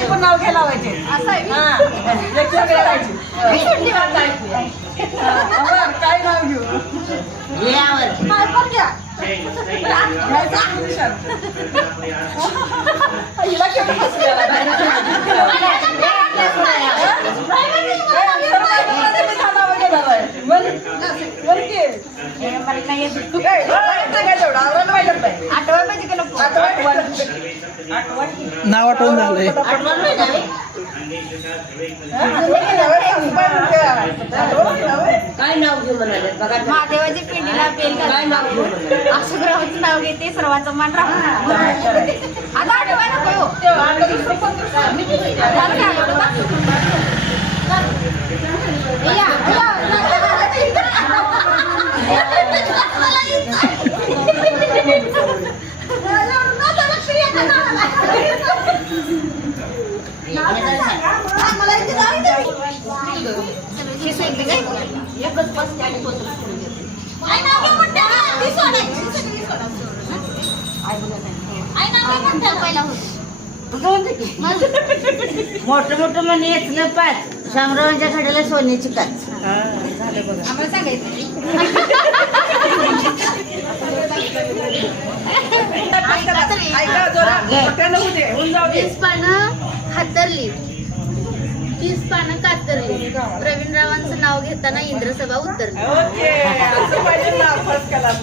ते पण नाव घ्यायला लावायचे. असं आहे. काय नाव घेऊ हिला केवढं फसलेला आठवण पाहिजे का नको? नाव आठवून झालंय. काय नाव घेऊ म्हणाले बघा. महादेवाच्या पिंडीला बेल घालून अशोकरावांचं नाव घेते, सर्वांचं मान राखून. आता आठवायला नको हो. या, मोठं मोठं म्हणे येतलं पाच शामरावांच्या खड्याला सोन्याची काच. आम्हाला सांगायचं ऐका जरा मोठ्यानं होऊ दे, होऊन जाऊ दे. 30 पानं हातरली, 30 पानं कातरली. प्रवीणरावांचं नाव घेताना इंद्रसभा उतरली. ओके असं पाहिजे ना फर्स्ट क्लास